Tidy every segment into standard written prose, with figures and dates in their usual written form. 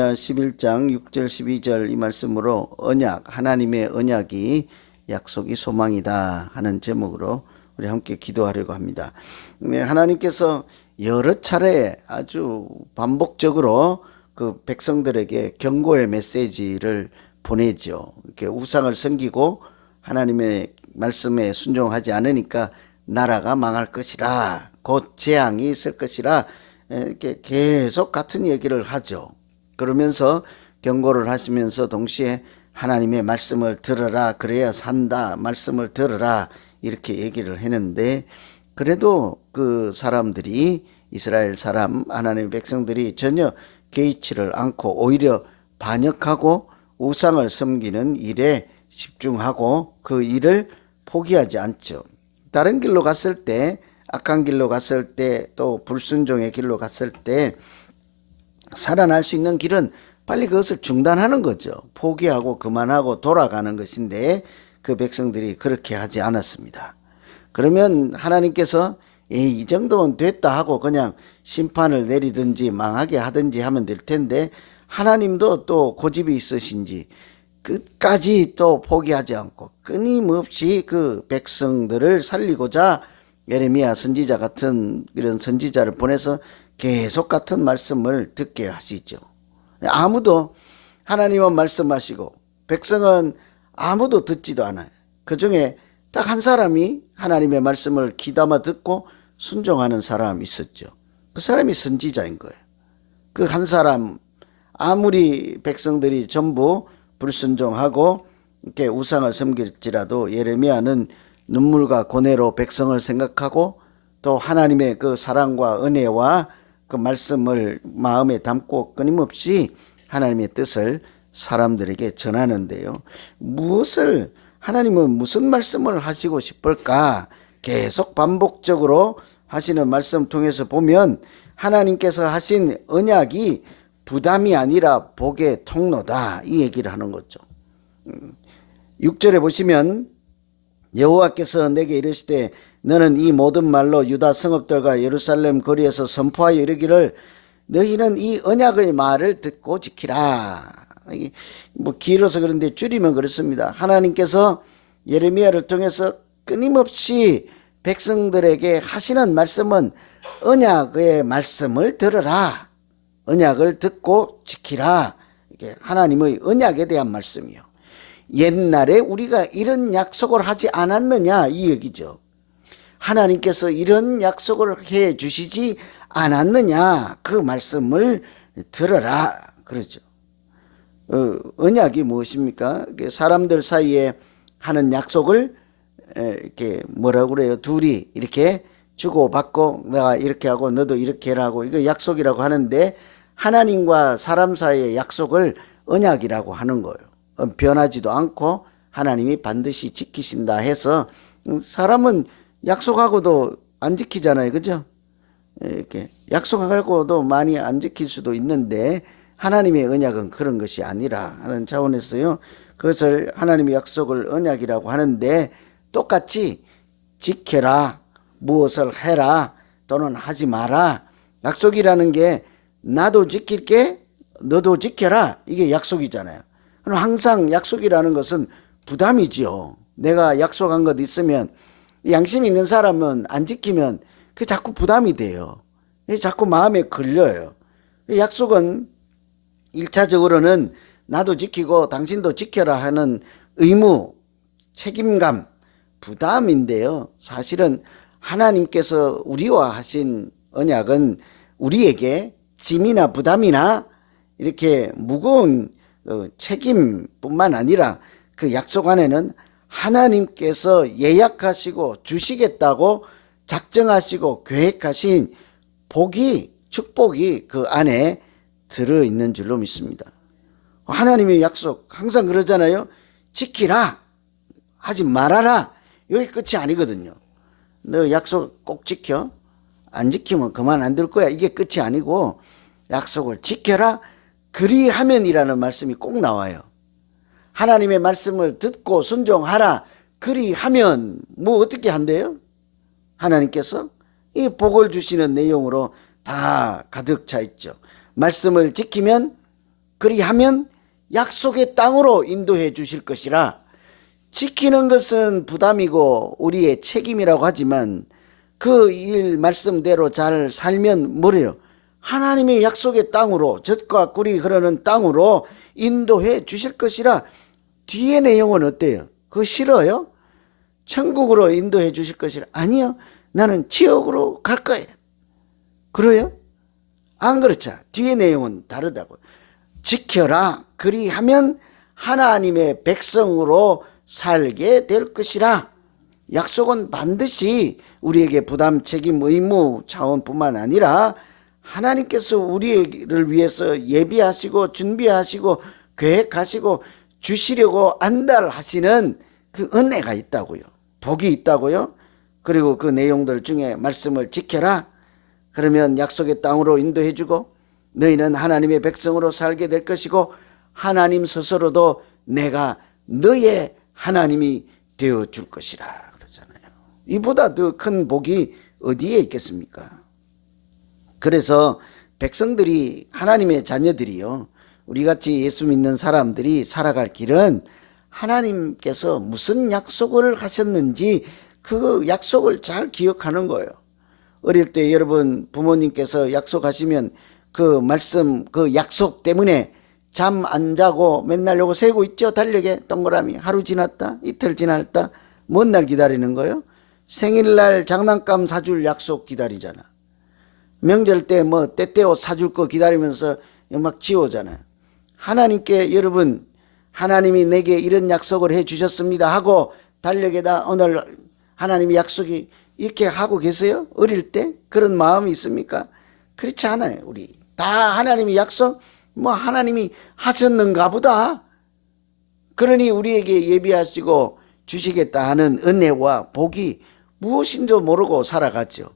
11장 6절 12절 이 말씀으로 언약, 하나님의 언약이 약속이 소망이다 하는 제목으로 우리 함께 기도하려고 합니다. 하나님께서 여러 차례 아주 반복적으로 그 백성들에게 경고의 메시지를 보내죠. 이렇게 우상을 섬기고 하나님의 말씀에 순종하지 않으니까 나라가 망할 것이라, 곧 재앙이 있을 것이라, 이렇게 계속 같은 얘기를 하죠. 그러면서 경고를 하시면서 동시에 하나님의 말씀을 들어라, 그래야 산다, 말씀을 들어라, 이렇게 얘기를 했는데, 그래도 그 사람들이, 이스라엘 사람, 하나님의 백성들이 전혀 개의치를 않고 오히려 반역하고 우상을 섬기는 일에 집중하고 그 일을 포기하지 않죠. 다른 길로 갔을 때, 악한 길로 갔을 때, 또 불순종의 길로 갔을 때 살아날 수 있는 길은 빨리 그것을 중단하는 거죠. 포기하고 그만하고 돌아가는 것인데 그 백성들이 그렇게 하지 않았습니다. 그러면 하나님께서 이 정도는 됐다 하고 그냥 심판을 내리든지 망하게 하든지 하면 될 텐데, 하나님도 또 고집이 있으신지 끝까지 또 포기하지 않고 끊임없이 그 백성들을 살리고자 예레미야 선지자 같은 이런 선지자를 보내서 계속 같은 말씀을 듣게 하시죠. 아무도 하나님은 말씀하시고 백성은 아무도 듣지도 않아요. 그 중에 딱 한 사람이 하나님의 말씀을 귀담아 듣고 순종하는 사람이 있었죠. 그 사람이 선지자인 거예요. 그 한 사람, 아무리 백성들이 전부 불순종하고 이렇게 우상을 섬길지라도 예레미야는 눈물과 고뇌로 백성을 생각하고 또 하나님의 그 사랑과 은혜와 그 말씀을 마음에 담고 끊임없이 하나님의 뜻을 사람들에게 전하는데요. 하나님은 무슨 말씀을 하시고 싶을까? 계속 반복적으로 하시는 말씀 통해서 보면 하나님께서 하신 언약이 부담이 아니라 복의 통로다, 이 얘기를 하는 거죠. 6절에 보시면 여호와께서 내게 이르시되 너는 이 모든 말로 유다 성읍들과 예루살렘 거리에서 선포하여 이르기를 너희는 이 언약의 말을 듣고 지키라. 뭐 길어서 그런데 줄이면 그렇습니다. 하나님께서 예레미야를 통해서 끊임없이 백성들에게 하시는 말씀은 언약의 말씀을 들으라, 언약을 듣고 지키라. 이게 하나님의 언약에 대한 말씀이요. 옛날에 우리가 이런 약속을 하지 않았느냐, 이 얘기죠. 하나님께서 이런 약속을 해 주시지 않았느냐, 그 말씀을 들어라, 그러죠. 언약이 무엇입니까? 사람들 사이에 하는 약속을 이렇게 뭐라고 그래요? 둘이 이렇게 주고받고 내가 이렇게 하고 너도 이렇게 하라고, 이거 약속이라고 하는데 하나님과 사람 사이의 약속을 언약이라고 하는 거예요. 변하지도 않고 하나님이 반드시 지키신다 해서, 사람은 약속하고도 안 지키잖아요, 그죠? 이렇게 약속하고도 많이 안 지킬 수도 있는데 하나님의 언약은 그런 것이 아니라 하는 차원에서요, 그것을 하나님의 약속을 언약이라고 하는데 똑같이 지켜라, 무엇을 해라 또는 하지 마라. 약속이라는 게 나도 지킬게, 너도 지켜라, 이게 약속이잖아요. 그럼 항상 약속이라는 것은 부담이지요. 내가 약속한 것 있으면 양심 있는 사람은 안 지키면 그게 자꾸 부담이 돼요. 자꾸 마음에 걸려요. 약속은 1차적으로는 나도 지키고 당신도 지켜라 하는 의무, 책임감, 부담인데요. 사실은 하나님께서 우리와 하신 언약은 우리에게 짐이나 부담이나 이렇게 무거운 책임뿐만 아니라 그 약속 안에는 하나님께서 예약하시고 주시겠다고 작정하시고 계획하신 복이, 축복이 그 안에 들어있는 줄로 믿습니다. 하나님의 약속 항상 그러잖아요. 지키라, 하지 말아라, 여기 끝이 아니거든요. 너 약속 꼭 지켜, 안 지키면 그만 안 될 거야, 이게 끝이 아니고 약속을 지켜라, 그리하면이라는 말씀이 꼭 나와요. 하나님의 말씀을 듣고 순종하라, 그리하면 뭐 어떻게 한대요? 하나님께서 이 복을 주시는 내용으로 다 가득 차 있죠. 말씀을 지키면 그리하면 약속의 땅으로 인도해 주실 것이라. 지키는 것은 부담이고 우리의 책임이라고 하지만 그 일 말씀대로 잘 살면 뭐래요? 하나님의 약속의 땅으로, 젖과 꿀이 흐르는 땅으로 인도해 주실 것이라. 뒤의 내용은 어때요? 그거 싫어요? 천국으로 인도해 주실 것이라. 아니요, 나는 지옥으로 갈 거예요. 그래요? 안 그렇잖아. 뒤의 내용은 다르다고. 지켜라. 그리하면 하나님의 백성으로 살게 될 것이라. 약속은 반드시 우리에게 부담, 책임, 의무 차원뿐만 아니라 하나님께서 우리를 위해서 예비하시고 준비하시고 계획하시고 주시려고 안달하시는 그 은혜가 있다고요. 복이 있다고요. 그리고 그 내용들 중에 말씀을 지켜라. 그러면 약속의 땅으로 인도해 주고 너희는 하나님의 백성으로 살게 될 것이고 하나님 스스로도 내가 너의 하나님이 되어줄 것이라 그러잖아요. 이보다 더 큰 복이 어디에 있겠습니까? 그래서 백성들이, 하나님의 자녀들이요, 우리같이 예수 믿는 사람들이 살아갈 길은 하나님께서 무슨 약속을 하셨는지 그 약속을 잘 기억하는 거예요. 어릴 때 여러분 부모님께서 약속하시면 그 말씀, 그 약속 때문에 잠 안 자고 맨날 요거 세고 있죠. 달력에 동그라미. 하루 지났다, 이틀 지났다. 뭔 날 기다리는 거예요? 생일날 장난감 사줄 약속 기다리잖아. 명절 때 뭐 때때옷 사줄 거 기다리면서 막 지오잖아요. 하나님께 여러분, 하나님이 내게 이런 약속을 해 주셨습니다 하고 달력에다 오늘 하나님의 약속이 이렇게 하고 계세요? 어릴 때 그런 마음이 있습니까? 그렇지 않아요. 우리 다 하나님의 약속, 뭐 하나님이 하셨는가 보다. 그러니 우리에게 예비하시고 주시겠다 하는 은혜와 복이 무엇인 줄 모르고 살아갔죠.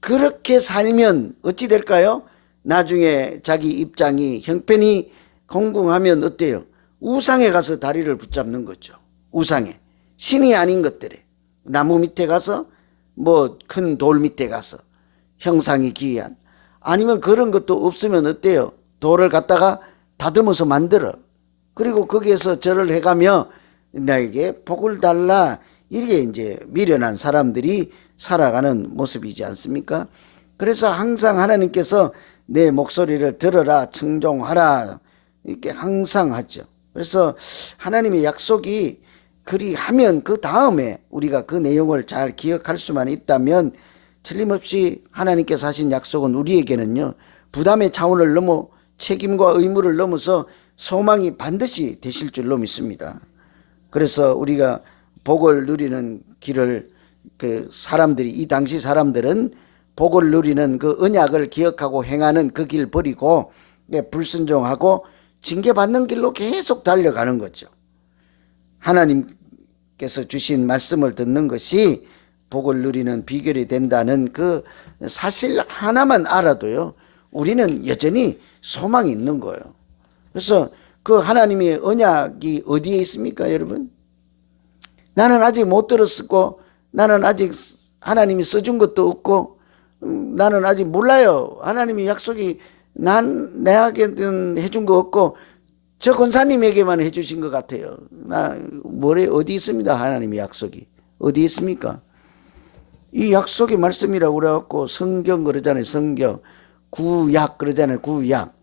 그렇게 살면 어찌 될까요? 나중에 자기 입장이 형편이 공공하면 어때요? 우상에 가서 다리를 붙잡는 거죠. 우상에. 신이 아닌 것들에. 나무 밑에 가서, 뭐 큰 돌 밑에 가서, 형상이 기이한. 아니면 그런 것도 없으면 어때요? 돌을 갖다가 다듬어서 만들어. 그리고 거기에서 절을 해가며 나에게 복을 달라. 이게 이제 미련한 사람들이 살아가는 모습이지 않습니까? 그래서 항상 하나님께서 내 목소리를 들어라, 청종하라, 이렇게 항상 하죠. 그래서 하나님의 약속이 그리하면 그 다음에 우리가 그 내용을 잘 기억할 수만 있다면 틀림없이 하나님께서 하신 약속은 우리에게는요, 부담의 차원을 넘어 책임과 의무를 넘어서 소망이 반드시 되실 줄로 믿습니다. 그래서 우리가 복을 누리는 길을, 그 사람들이, 이 당시 사람들은 복을 누리는 그 언약을 기억하고 행하는 그 길 버리고 불순종하고 징계받는 길로 계속 달려가는 거죠. 하나님께서 주신 말씀을 듣는 것이 복을 누리는 비결이 된다는 그 사실 하나만 알아도요, 우리는 여전히 소망이 있는 거예요. 그래서 그 하나님의 언약이 어디에 있습니까, 여러분? 나는 아직 못 들었고, 나는 아직 하나님이 써준 것도 없고, 나는 아직 몰라요. 하나님의 약속이 내게는 해준 거 없고, 저 권사님에게만 해주신 것 같아요. 어디 있습니다, 하나님의 약속이? 어디 있습니까? 이 약속의 말씀이라고 그래갖고 성경 그러잖아요. 성경. 구약 그러잖아요. 구약.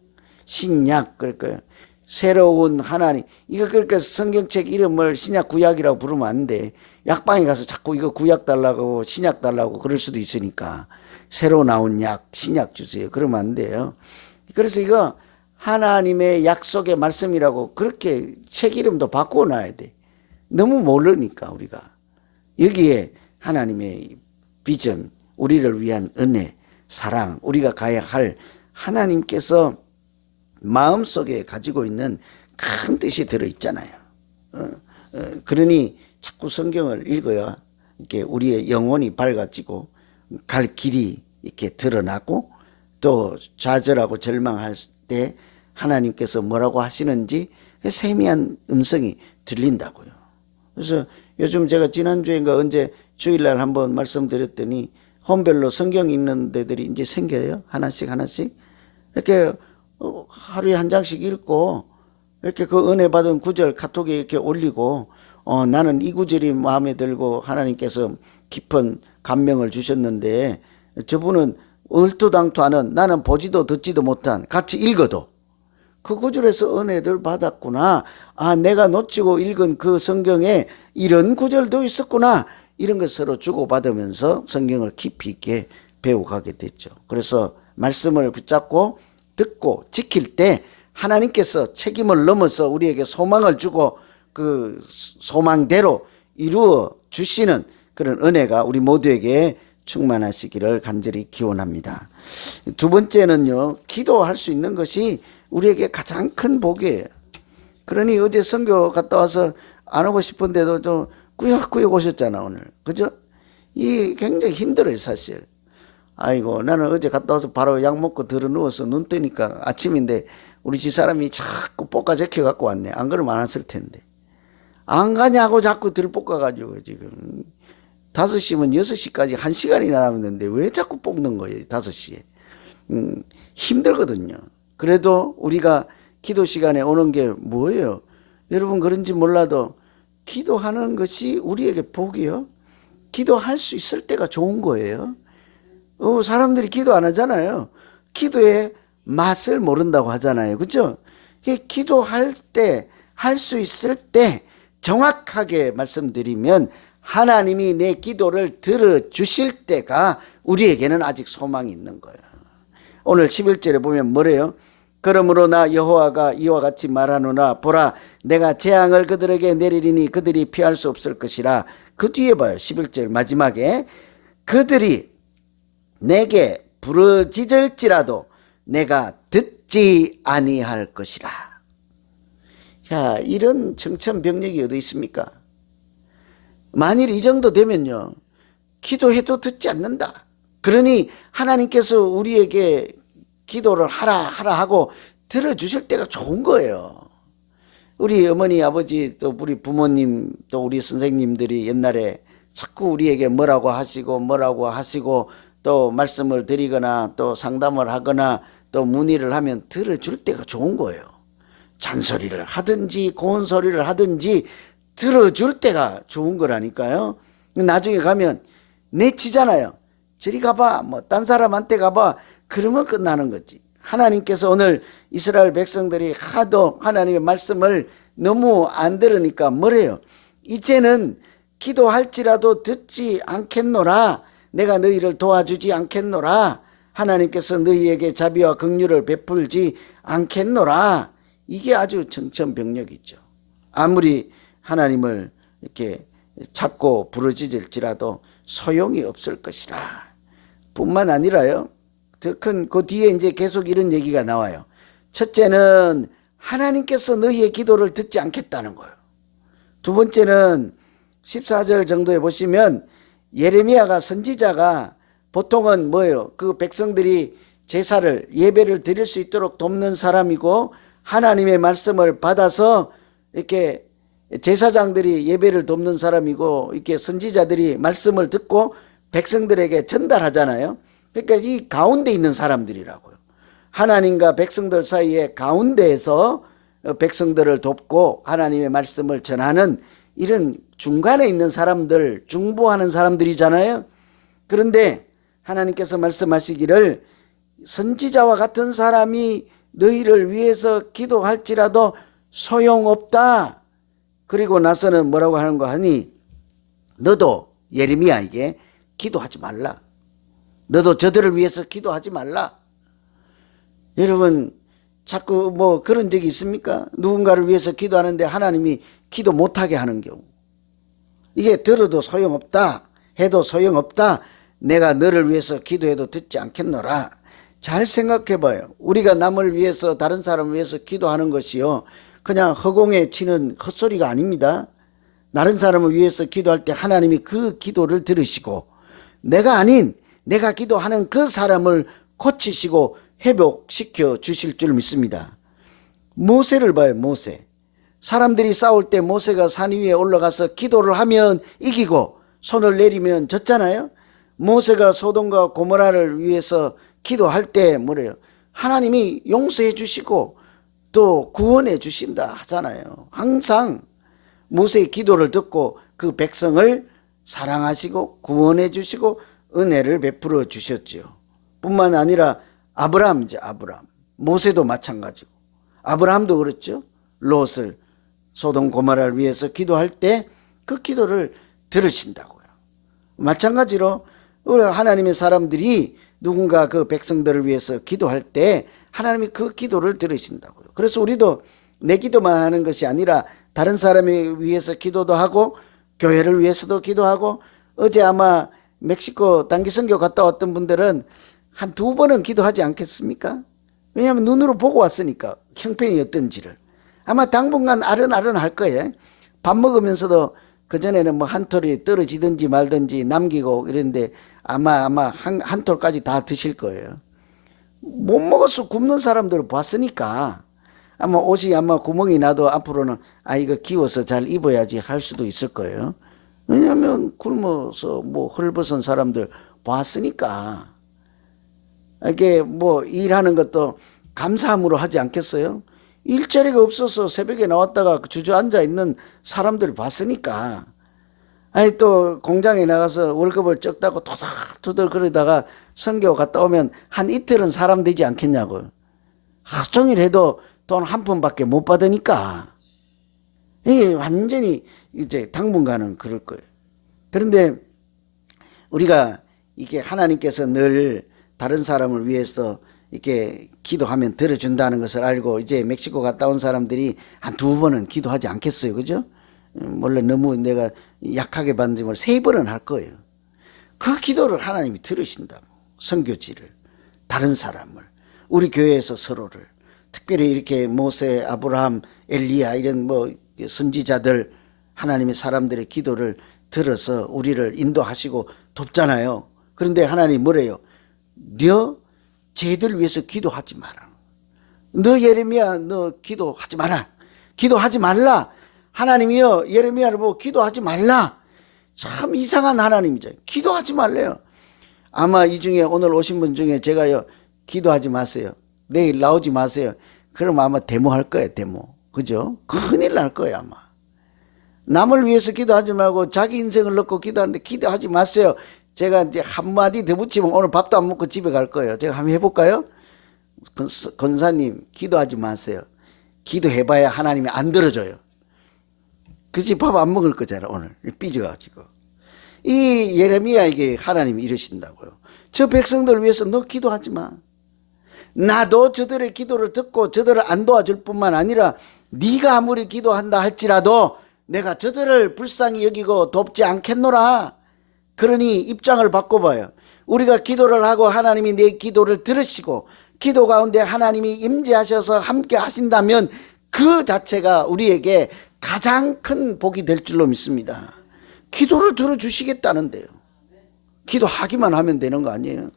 신약 그럴까요? 새로운 하나님. 이거 그러니까 성경책 이름을 신약 구약이라고 부르면 안 돼. 약방에 가서 자꾸 이거 구약 달라고 신약 달라고 그럴 수도 있으니까 새로 나온 약, 신약 주세요. 그러면 안 돼요. 그래서 이거 하나님의 약속의 말씀이라고 그렇게 책 이름도 바꿔놔야 돼. 너무 모르니까 우리가. 여기에 하나님의 비전, 우리를 위한 은혜, 사랑, 우리가 가야 할 하나님께서 마음속에 가지고 있는 큰 뜻이 들어있잖아요. 그러니 자꾸 성경을 읽어야 이렇게 우리의 영혼이 밝아지고 갈 길이 이렇게 드러나고 또 좌절하고 절망할 때 하나님께서 뭐라고 하시는지 세미한 음성이 들린다고요. 그래서 요즘 제가 지난주인가 언제 주일날 한번 말씀드렸더니 홈별로 성경 읽는 데들이 이제 생겨요. 하나씩 하나씩. 이렇게 하루에 한 장씩 읽고 이렇게 그 은혜 받은 구절 카톡에 이렇게 올리고 나는 이 구절이 마음에 들고 하나님께서 깊은 감명을 주셨는데 저분은 얼토당토하는 나는 보지도 듣지도 못한 같이 읽어도 그 구절에서 은혜를 받았구나. 아, 내가 놓치고 읽은 그 성경에 이런 구절도 있었구나. 이런 것 서로 주고받으면서 성경을 깊이 있게 배워가게 됐죠. 그래서 말씀을 붙잡고 듣고 지킬 때 하나님께서 책임을 넘어서 우리에게 소망을 주고 그 소망대로 이루어 주시는 그런 은혜가 우리 모두에게 충만하시기를 간절히 기원합니다. 두 번째는요, 기도할 수 있는 것이 우리에게 가장 큰 복이에요. 그러니 어제 선교 갔다 와서 안 오고 싶은데도 좀 꾸역꾸역 오셨잖아, 오늘. 그죠? 이 굉장히 힘들어요, 사실. 아이고, 나는 어제 갔다 와서 바로 약 먹고 들어 누워서 눈 뜨니까 아침인데 우리 집사람이 자꾸 볶아 적혀 갖고 왔네. 안 그러면 안 왔을 텐데. 안 가냐고 자꾸 들볶아가지고 지금 5시면 6시까지 1시간이나 남았는데 왜 자꾸 볶는 거예요, 5시에. 힘들거든요. 그래도 우리가 기도 시간에 오는 게 뭐예요? 여러분 그런지 몰라도 기도하는 것이 우리에게 복이요. 기도할 수 있을 때가 좋은 거예요. 사람들이 기도 안 하잖아요. 기도의 맛을 모른다고 하잖아요. 그렇죠? 기도할 때, 할 수 있을 때 정확하게 말씀드리면 하나님이 내 기도를 들어주실 때가 우리에게는 아직 소망이 있는 거예요. 오늘 11절에 보면 뭐래요? 그러므로 나 여호와가 이와 같이 말하노라. 보라, 내가 재앙을 그들에게 내리리니 그들이 피할 수 없을 것이라. 그 뒤에 봐요. 11절 마지막에 그들이 내게 부르짖을지라도 내가 듣지 아니할 것이라. 야, 이런 청천벽력이 어디 있습니까? 만일 이 정도 되면요, 기도해도 듣지 않는다. 그러니 하나님께서 우리에게 기도를 하라 하고 들어주실 때가 좋은 거예요. 우리 어머니, 아버지, 또 우리 부모님, 또 우리 선생님들이 옛날에 자꾸 우리에게 뭐라고 하시고 또 말씀을 드리거나 또 상담을 하거나 또 문의를 하면 들어줄 때가 좋은 거예요. 잔소리를 하든지 고운 소리를 하든지 들어줄 때가 좋은 거라니까요. 나중에 가면 내치잖아요. 저리 가봐, 뭐 딴 사람한테 가봐. 그러면 끝나는 거지. 하나님께서 오늘 이스라엘 백성들이 하도 하나님의 말씀을 너무 안 들으니까 뭐래요? 이제는 기도할지라도 듣지 않겠노라. 내가 너희를 도와주지 않겠노라. 하나님께서 너희에게 자비와 긍휼을 베풀지 않겠노라. 이게 아주 청천벽력이죠. 아무리 하나님을 이렇게 찾고 부르짖을지라도 소용이 없을 것이라. 뿐만 아니라요, 더 큰 그 뒤에 이제 계속 이런 얘기가 나와요. 첫째는 하나님께서 너희의 기도를 듣지 않겠다는 거예요. 두 번째는 14절 정도에 보시면 예레미야가 선지자가 보통은 뭐예요? 그 백성들이 제사를 예배를 드릴 수 있도록 돕는 사람이고 하나님의 말씀을 받아서 이렇게 제사장들이 예배를 돕는 사람이고 이렇게 선지자들이 말씀을 듣고 백성들에게 전달하잖아요. 그러니까 이 가운데 있는 사람들이라고요. 하나님과 백성들 사이에 가운데에서 백성들을 돕고 하나님의 말씀을 전하는 이런 중간에 있는 사람들, 중보하는 사람들이잖아요. 그런데 하나님께서 말씀하시기를 선지자와 같은 사람이 너희를 위해서 기도할지라도 소용없다. 그리고 나서는 뭐라고 하는 거 하니 너도 예레미야에게 기도하지 말라. 너도 저들을 위해서 기도하지 말라. 여러분 자꾸 뭐 그런 적이 있습니까? 누군가를 위해서 기도하는데 하나님이 기도 못하게 하는 경우. 이게 들어도 소용없다. 해도 소용없다. 내가 너를 위해서 기도해도 듣지 않겠노라. 잘 생각해 봐요. 우리가 남을 위해서 다른 사람을 위해서 기도하는 것이요, 그냥 허공에 치는 헛소리가 아닙니다. 다른 사람을 위해서 기도할 때 하나님이 그 기도를 들으시고 내가 아닌 내가 기도하는 그 사람을 고치시고 회복시켜 주실 줄 믿습니다. 모세를 봐요. 모세. 사람들이 싸울 때 모세가 산 위에 올라가서 기도를 하면 이기고 손을 내리면 졌잖아요. 모세가 소돔과 고모라를 위해서 기도할 때 뭐래요? 하나님이 용서해 주시고 또 구원해 주신다 하잖아요. 항상 모세의 기도를 듣고 그 백성을 사랑하시고 구원해 주시고 은혜를 베풀어 주셨죠. 뿐만 아니라 아브라함이죠. 아브라함. 모세도 마찬가지고 아브라함도 그렇죠. 롯을 소돔 고모라를 위해서 기도할 때 그 기도를 들으신다고요. 마찬가지로 우리 하나님의 사람들이 누군가 그 백성들을 위해서 기도할 때 하나님이 그 기도를 들으신다고요. 그래서 우리도 내 기도만 하는 것이 아니라 다른 사람을 위해서 기도도 하고 교회를 위해서도 기도하고, 어제 아마 멕시코 단기 선교 갔다 왔던 분들은 한 2번은 기도하지 않겠습니까? 왜냐하면 눈으로 보고 왔으니까 형편이 어떤지를. 아마 당분간 아른아른 할 거예요. 밥 먹으면서도 그전에는 뭐 한 톨이 떨어지든지 말든지 남기고 이랬는데 아마 한 톨까지 다 드실 거예요. 못 먹어서 굶는 사람들을 봤으니까 아마 옷이 아마 구멍이 나도 앞으로는 이거 기워서 잘 입어야지 할 수도 있을 거예요. 왜냐하면 굶어서 뭐 헐벗은 사람들 봤으니까. 이게 뭐 일하는 것도 감사함으로 하지 않겠어요? 일자리가 없어서 새벽에 나왔다가 주저앉아 있는 사람들 봤으니까. 또 공장에 나가서 월급을 적다고 토닥토닥 그러다가 선교 갔다 오면 한 이틀은 사람 되지 않겠냐고요. 하루 종일 해도 돈 한 푼밖에 못 받으니까. 이게 완전히 이제 당분간은 그럴 거예요. 그런데 우리가 이게 하나님께서 늘 다른 사람을 위해서 이렇게 기도하면 들어준다는 것을 알고 이제 멕시코 갔다 온 사람들이 한 2번은 기도하지 않겠어요. 그죠? 물론 너무 내가 약하게 받는지 모르 3번은 할 거예요. 그 기도를 하나님이 들으신다고. 선교지를, 다른 사람을, 우리 교회에서 서로를, 특별히 이렇게 모세, 아브라함, 엘리야 이런 뭐 선지자들, 하나님의 사람들의 기도를 들어서 우리를 인도하시고 돕잖아요. 그런데 하나님 뭐래요? 너 쟤들 위해서 기도하지 마라. 너 예레미야 너 기도하지 마라. 기도하지 말라. 하나님이요 예레미야를 보고 기도하지 말라. 참 이상한 하나님이죠. 기도하지 말래요. 아마 이 중에 오늘 오신 분 중에 제가요 기도하지 마세요. 내일 나오지 마세요. 그럼 아마 데모할 거예요. 데모. 그죠? 큰일 날 거예요 아마. 남을 위해서 기도하지 말고 자기 인생을 넣고 기도하는데 기도하지 마세요. 제가 이제 한마디 더 붙이면 오늘 밥도 안 먹고 집에 갈 거예요. 제가 한번 해볼까요? 권사님 기도하지 마세요. 기도해봐야 하나님이 안 들어줘요. 그치 밥 안 먹을 거잖아 오늘 삐져가지고. 이 예레미야에게 하나님이 이러신다고요. 저 백성들 위해서 너 기도하지 마. 나도 저들의 기도를 듣고 저들을 안 도와줄 뿐만 아니라 네가 아무리 기도한다 할지라도 내가 저들을 불쌍히 여기고 돕지 않겠노라. 그러니 입장을 바꿔봐요. 우리가 기도를 하고 하나님이 내 기도를 들으시고 기도 가운데 하나님이 임재하셔서 함께 하신다면 그 자체가 우리에게 가장 큰 복이 될 줄로 믿습니다. 기도를 들어주시겠다는데요. 기도하기만 하면 되는 거 아니에요.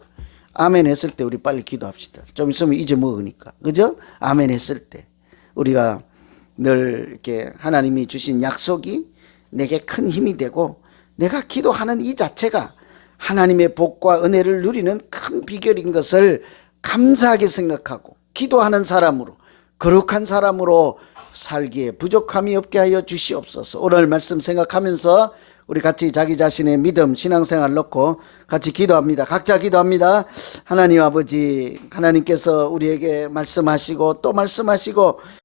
아멘 했을 때 우리 빨리 기도합시다. 좀 있으면 잊어먹으니까. 그죠? 아멘 했을 때 우리가 늘 이렇게 하나님이 주신 약속이 내게 큰 힘이 되고 내가 기도하는 이 자체가 하나님의 복과 은혜를 누리는 큰 비결인 것을 감사하게 생각하고 기도하는 사람으로 거룩한 사람으로 살기에 부족함이 없게 하여 주시옵소서. 오늘 말씀 생각하면서 우리 같이 자기 자신의 믿음 신앙생활 놓고 같이 기도합니다. 각자 기도합니다. 하나님 아버지, 하나님께서 우리에게 말씀하시고 또 말씀하시고